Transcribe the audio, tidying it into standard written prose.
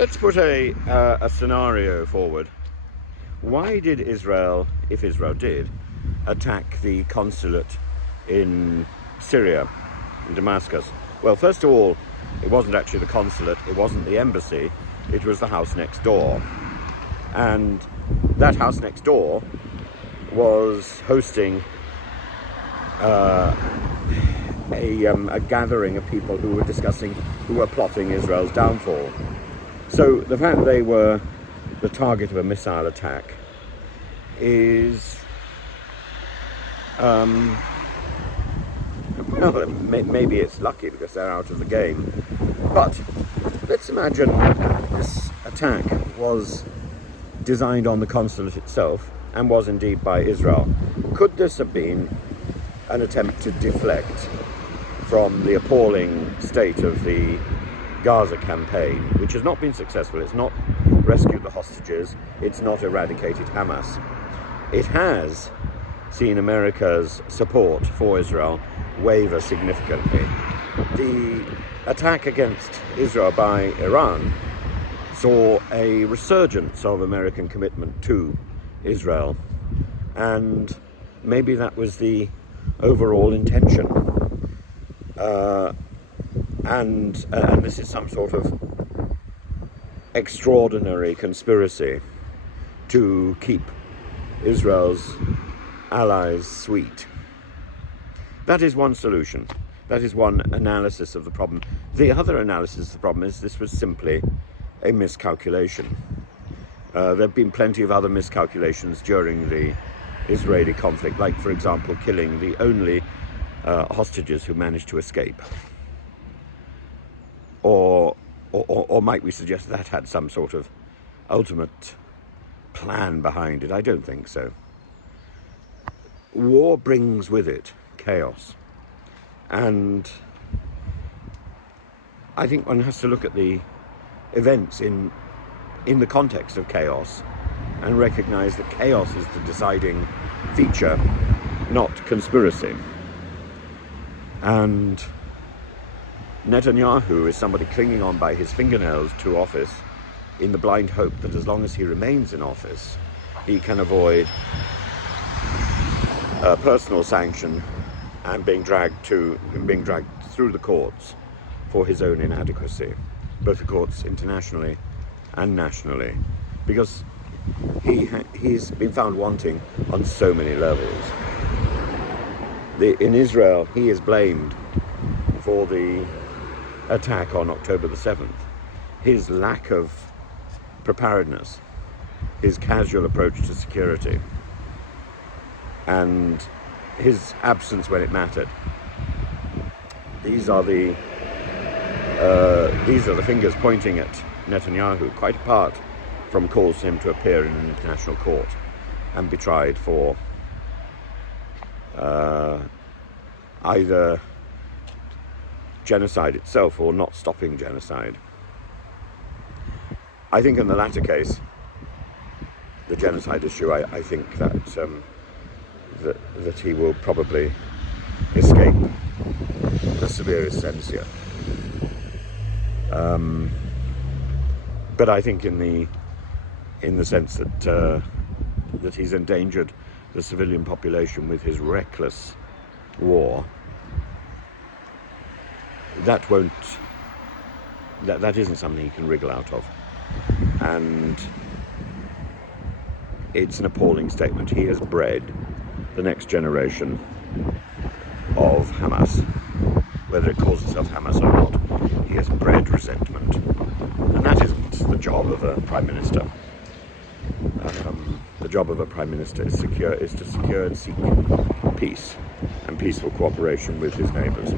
Let's put a scenario forward. Why did Israel, if Israel did, attack the consulate in Syria, in Damascus? Well, first of all, it wasn't actually the consulate, it wasn't the embassy, it was the house next door. And that house next door was hosting a gathering of people who were plotting Israel's downfall. So the fact they were the target of a missile attack is, well, maybe it's lucky because they're out of the game. But let's imagine this attack was designed on the consulate itself and was indeed by Israel. Could this have been an attempt to deflect from the appalling state of the Gaza campaign, which has not been successful? It's not rescued the hostages, it's not eradicated Hamas. It has seen America's support for Israel waver significantly. The attack against Israel by Iran saw a resurgence of American commitment to Israel, and maybe that was the overall intention. And this is some sort of extraordinary conspiracy to keep Israel's allies sweet. That is one solution. That is one analysis of the problem. The other analysis of the problem is this was simply a miscalculation. There have been plenty of other miscalculations during the Israeli conflict, like, for example, killing the only hostages who managed to escape. Or might we suggest that had some sort of ultimate plan behind it? I don't think so. War brings with it chaos. And I think one has to look at the events in the context of chaos and recognize that chaos is the deciding feature, not conspiracy. And Netanyahu is somebody clinging on by his fingernails to office in the blind hope that as long as he remains in office, he can avoid personal sanction and being dragged through the courts for his own inadequacy, both the courts internationally and nationally, because he's been found wanting on so many levels. In Israel, he is blamed for the attack on October the 7th. His lack of preparedness, his casual approach to security, and his absence when it mattered. These are the fingers pointing at Netanyahu, quite apart from calls to him to appear in an international court and be tried for either genocide itself or not stopping genocide. I think in the latter case, the genocide issue, I think that he will probably escape the severest censure. But I think in the sense that he's endangered the civilian population with his reckless war, that isn't something he can wriggle out of. And it's an appalling statement. He has bred the next generation of Hamas, whether it calls itself Hamas or not. He has bred resentment, and that isn't the job of a prime minister. The job of a prime minister is to secure and seek peace and peaceful cooperation with his neighbours.